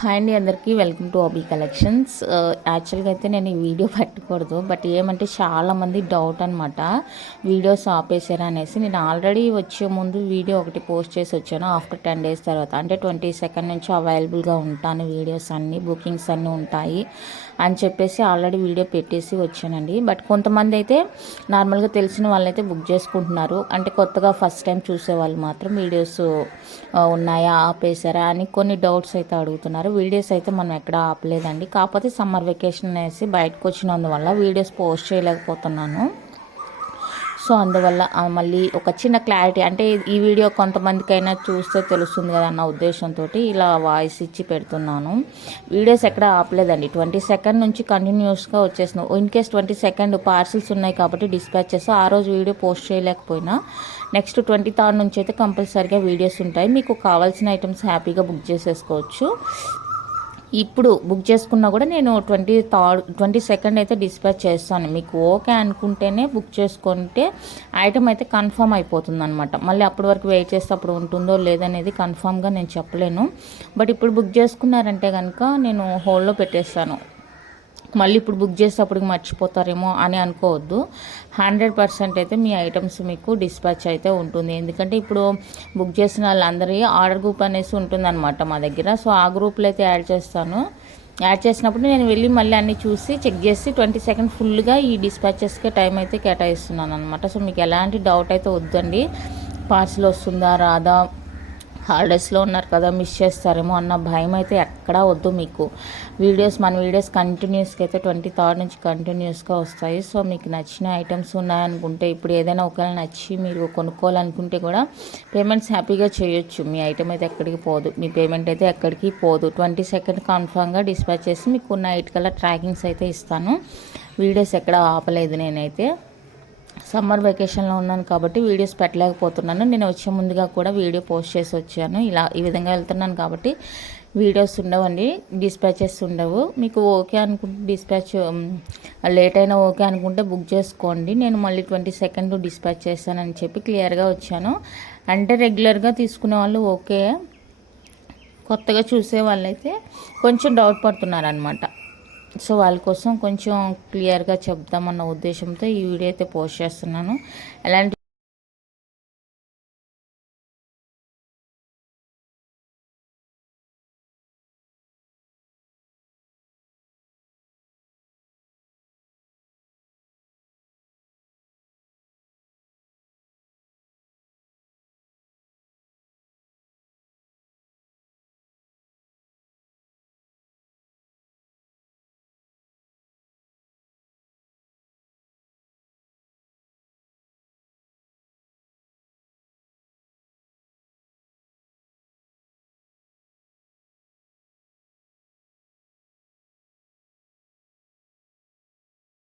Hi అండి, అందరికీ welcome to అబీ collections. యాక్చువల్గా అయితే నేను ఈ వీడియో పెట్టకూడదు, బట్ ఏమంటే చాలామంది డౌట్ అనమాట, వీడియోస్ ఆపేసారా అనేసి. నేను ఆల్రెడీ వచ్చే ముందు వీడియో ఒకటి పోస్ట్ చేసి వచ్చాను ఆఫ్టర్ 10 days తర్వాత, అంటే 22nd నుంచి అవైలబుల్గా ఉంటాను, వీడియోస్ అన్నీ బుకింగ్స్ అన్నీ ఉంటాయి అని చెప్పేసి ఆల్రెడీ వీడియో పెట్టేసి వచ్చానండి. బట్ కొంతమంది అయితే నార్మల్గా తెలిసిన వాళ్ళైతే బుక్ చేసుకుంటున్నారు, అంటే కొత్తగా ఫస్ట్ టైం చూసేవాళ్ళు మాత్రం వీడియోస్ ఉన్నాయా ఆపేసారా అని కొన్ని డౌట్స్ అయితే అడుగుతున్నారు. వీడియోస్ అయితే మనం ఎక్కడ ఆపలేదండి, కాకపోతే సమ్మర్ వెకేషన్ అనేసి బయటకు వచ్చినందువల్ల వీడియోస్ పోస్ట్ చేయలేకపోతున్నాను. సో అందువల్ల మళ్ళీ ఒక చిన్న క్లారిటీ, అంటే ఈ వీడియో కొంతమందికైనా చూస్తే తెలుస్తుంది కదా అన్న ఉద్దేశంతో ఇలా వాయిస్ ఇచ్చి పెడుతున్నాను. వీడియోస్ ఎక్కడ ఆపలేదండి, 22nd నుంచి కంటిన్యూస్గా వచ్చేసినాం. ఇన్ కేస్ 22nd పార్సిల్స్ ఉన్నాయి కాబట్టి డిస్పాచ్ చేసి ఆ రోజు వీడియో పోస్ట్ చేయలేకపోయినా నెక్స్ట్ 23rd నుంచి అయితే కంపల్సరీగా వీడియోస్ ఉంటాయి. మీకు కావాల్సిన ఐటమ్స్ హ్యాపీగా బుక్ చేసేసుకోవచ్చు. ఇప్పుడు బుక్ చేసుకున్నా కూడా నేను 22nd అయితే డిస్పాచ్ చేస్తాను. మీకు ఓకే అనుకుంటేనే బుక్ చేసుకుంటే ఐటమ్ అయితే కన్ఫర్మ్ అయిపోతుంది అనమాట. మళ్ళీ అప్పటి వరకు వెయిట్ చేస్తే అప్పుడు ఉంటుందో లేదనేది కన్ఫర్మ్గా నేను చెప్పలేను. బట్ ఇప్పుడు బుక్ చేసుకున్నారంటే కనుక నేను హోల్డ్లో పెట్టేస్తాను. మళ్ళీ ఇప్పుడు బుక్ చేసేటప్పటికి మర్చిపోతారేమో అని అనుకోవద్దు. 100% అయితే మీ ఐటమ్స్ మీకు డిస్పాచ్ అయితే ఉంటుంది. ఎందుకంటే ఇప్పుడు బుక్ చేసిన వాళ్ళందరి ఆర్డర్ గ్రూప్ అనేసి ఉంటుందన్నమాట మా దగ్గర. సో ఆ గ్రూప్లో అయితే యాడ్ చేస్తాను. యాడ్ చేసినప్పుడు నేను వెళ్ళి మళ్ళీ అన్నీ చూసి చెక్ చేసి 22nd ఫుల్గా ఈ డిస్పాచెస్కే టైం అయితే కేటాయిస్తున్నాను అనమాట. సో మీకు ఎలాంటి డౌట్ అయితే వద్దండి, పార్సిల్ వస్తుందా రాదా, హాలిడేస్లో ఉన్నారు కదా మిస్ చేస్తారేమో అన్న భయం అయితే ఎక్కడా వద్దు. మీకు మన వీడియోస్ కంటిన్యూస్గా అయితే 23rd నుంచి కంటిన్యూస్గా వస్తాయి. సో మీకు నచ్చిన ఐటమ్స్ ఉన్నాయనుకుంటే, ఇప్పుడు ఏదైనా ఒకవేళ నచ్చి మీరు కొనుక్కోవాలనుకుంటే కూడా పేమెంట్స్ హ్యాపీగా చేయొచ్చు. మీ ఐటమ్ అయితే ఎక్కడికి పోదు, మీ పేమెంట్ అయితే ఎక్కడికి పోదు. 22nd కన్ఫామ్గా డిస్పాచ్ చేసి మీకు నైట్ కల్లా ట్రాకింగ్స్ అయితే ఇస్తాను. వీడియోస్ ఎక్కడ ఆపలేదు నేనైతే. సమ్మర్ వెకేషన్లో ఉన్నాను కాబట్టి వీడియోస్ పెట్టలేకపోతున్నాను. నేను వచ్చే ముందుగా కూడా వీడియో పోస్ట్ చేసి వచ్చాను. ఈ విధంగా వెళ్తున్నాను కాబట్టి వీడియోస్ ఉండవండి, డిస్పాచెస్ ఉండవు. మీకు ఓకే అనుకుంటే డిస్పాచ్ లేట్ అయినా ఓకే అనుకుంటే బుక్ చేసుకోండి. నేను మళ్ళీ 22nd డిస్పాచ్ చేస్తానని చెప్పి క్లియర్గా వచ్చాను. అంటే రెగ్యులర్గా తీసుకునే వాళ్ళు ఓకే, కొత్తగా చూసే వాళ్ళైతే కొంచెం డౌట్ పడుతున్నారు అనమాట. సో వాళ్ళ కోసం కొంచెం క్లియర్గా చెప్దామన్న ఉద్దేశంతో ఈ వీడియో అయితే పోస్ట్ చేస్తున్నాను. ఎలాంటి